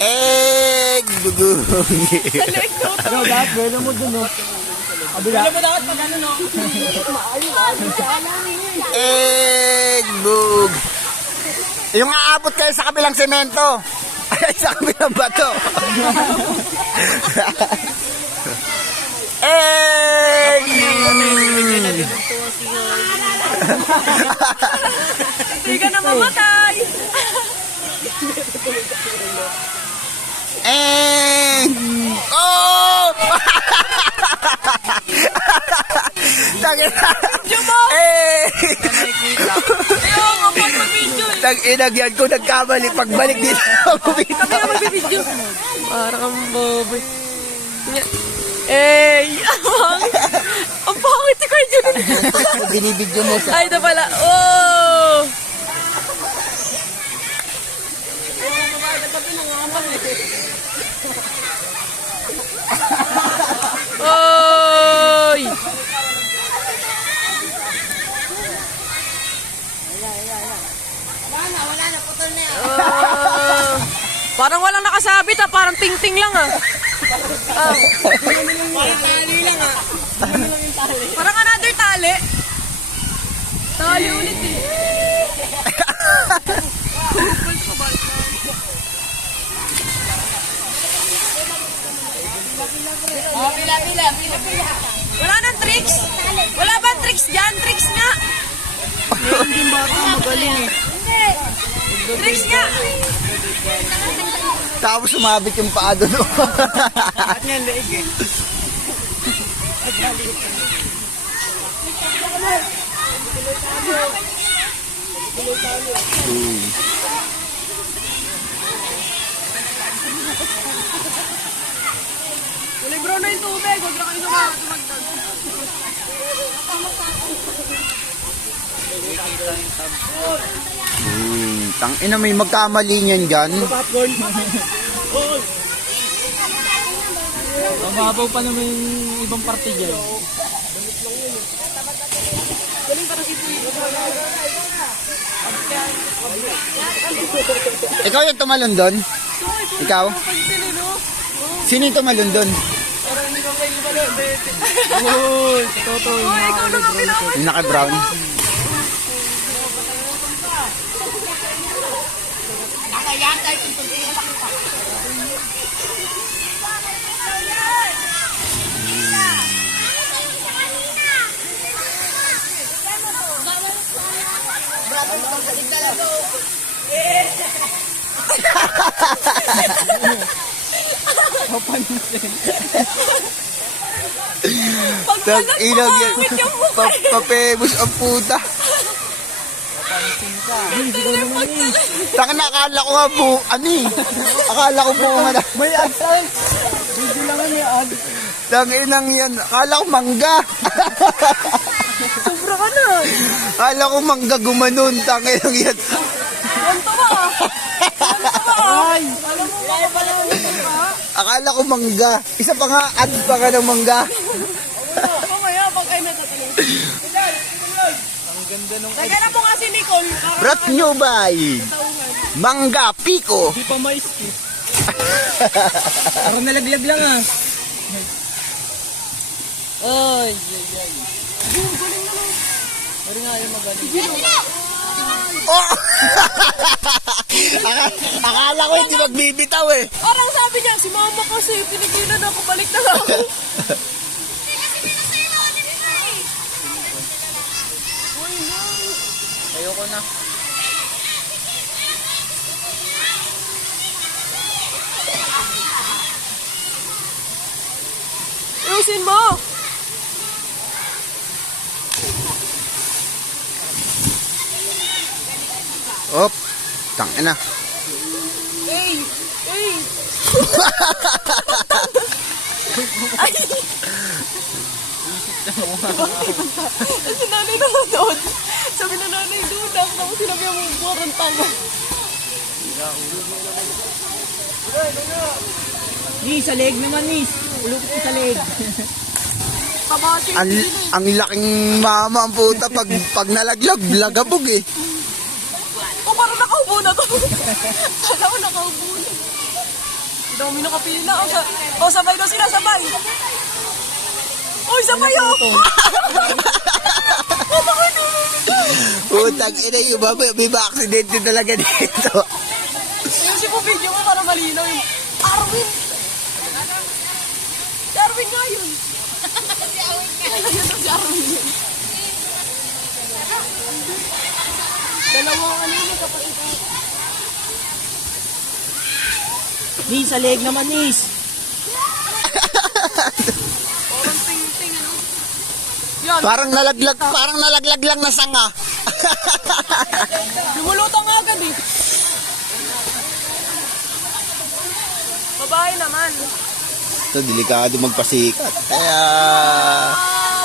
Egg bugong. Ano dapat? Gano'n mo dun, no? Kabila. Alam mo dapat pag ano, no? Egg bug. Yung aabot kayo sa kabilang semento. Ay, sa kabilang bato. Egg bug. Hindi ka na mamatay. Oh! Tangina. Ayaw, kapag mag-video eh. Tag-inagyan ko nagkamali. Pagbalik dito ako bitaw. Kami na mag-video. Para kang bobo. Ang pangit ko dyan. Binibidyo mo sa... Ay, ito pala. Oh! Oy! Wala na, putol na yan. Parang walang nakasabit ah, parang ting-ting lang ah. Parang tali lang ah. Parang another tali. Tali ulit eh. Oh, pila. Wala nang tricks. Wala bang tricks dyan? Tricks nga. Yung bata, magaling eh. Tricks nga. Tapos sumabit yung paa doon. At niyan, leeg eh. Kulay brown na yung tubig. Huwag na kayo sumagdag. Tangina, may magkamali niyan dyan. Popcorn. Mababaw pa naman yung ibang parte dyan. Ikaw yung tumalon doon? Ikaw? Sino yung tumalon doon? Uy, Toto. Ikaw na nga pinaman. Yung naka-brown? Nakayata yung pagkira sa kita. Brother, pagkalig talaga. Papansin. Tag-inag yan. Papemos ang puta. Papansin ka. Hindi ko naman eh. Tangina, akala ko nga po, ano eh. Akala ko po nga na. May ads ay. Video lang may ads. Tanginang yan. Akala ko mangga. Sobra ka na. Akala ko mangga gumanon. Tanginang yan. Ganto ba? Ay! Alam mo ba pala Akala ko mangga. Isa pa nga, ads pa ka ng mangga. mamaya pag kayo natatanong. Ang ganda nung Naghanap mo nga si Nicole. Brought nyo by Mangga Pico. Di pa may skip. Parang nalaglag lang ah. Ay, ay. Pero nga yung magaling. Oh! Akala ko hindi magbibitaw eh. Parang sabi niya, si mama kasi pinigilan ako, balik na lang ako. Ayoko na. Ayusin mo! Op, tangina. Hey! Hey! Ay! Si nanay naman doon. Sabi na nanay doon lang. Tapos sinabi mo, parang tanga. Ni, sa leg naman, Nis. Ulukot ko sa leg. Kabati. Ang laking mama ang puta pag nalaglag, lagabog eh. O parang nakaupo na to. Kala ko nakaupo na. Dami nakapila. O, sabay daw sila, sabay. Uy, sabay oh! Putang ina yung may aksidente talaga dito. Ayusin mo video mo para malinaw yung Arwin! Si Arwin nga yun! Si Arwin nga yun! Si Arwin yun! Dalawang ano yun kapatid ako. Nis, sa leg naman, Nis. Parang ting-ting ano? Yan! Parang nalaglag lang na sanga. Lumulutang agad eh! Babae naman! Ito, delikado magpasikat. Kaya...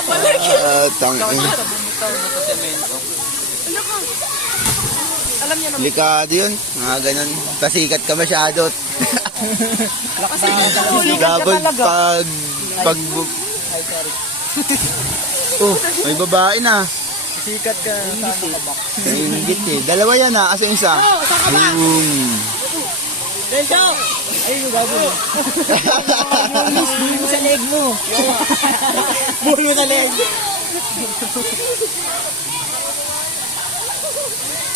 Balik! tangin. Ano ka? Alam niya naman. Delikado yun. Mga ganun. Pasikat ka masyado. Kasi nahuli Gabal pag... Oh, may babae na. Sikat ka sa kabak. Ingit eh. Dalawa yan ha. Asa yung isa? Boom. Benjo! Ayun yung gagawin. Nis, buhin mo sa leg mo. Buhin mo sa leg.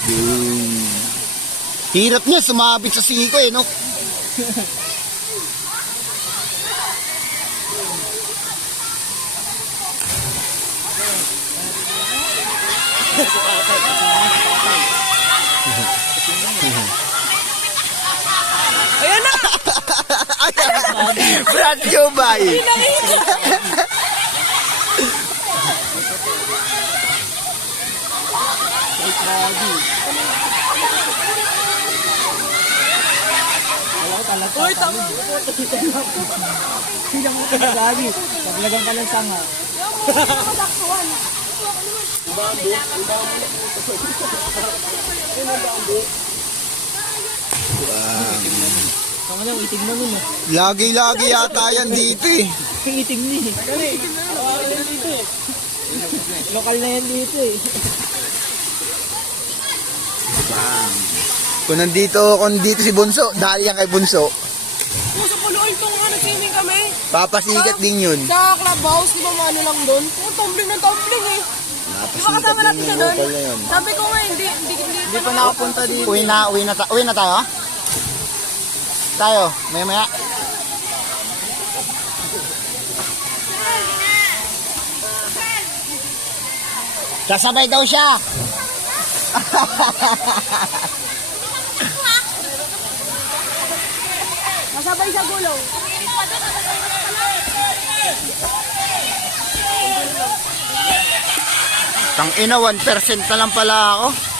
Boom. Hirap niya. Sumabit sa siko eh, no? Ayan na! Brad Jobay. Uy, tama! Lagi. Paglagan ka ng sanga. Madaktuan! Sanga lang, itig mo nun. Lagi-lagi yata yan dito eh. Itig mo eh. Lokal na yan dito eh. Kung nandito si Bunso, dahil yan kay Bunso. Puso pulo, itong nag-swimming kami. Papasikat din yun. Sa clubhouse, di ba ano lang doon? Tumbling ng tumbling eh. Di ba kasama natin siya doon? local na yun. Sabi ko nga, hindi Hindi pa nakapunta dito. Uwi na tayo. Tayo, maya. Sasabay daw siya. Masabay sa gulong. Tang ina, 1% na lang pala ako.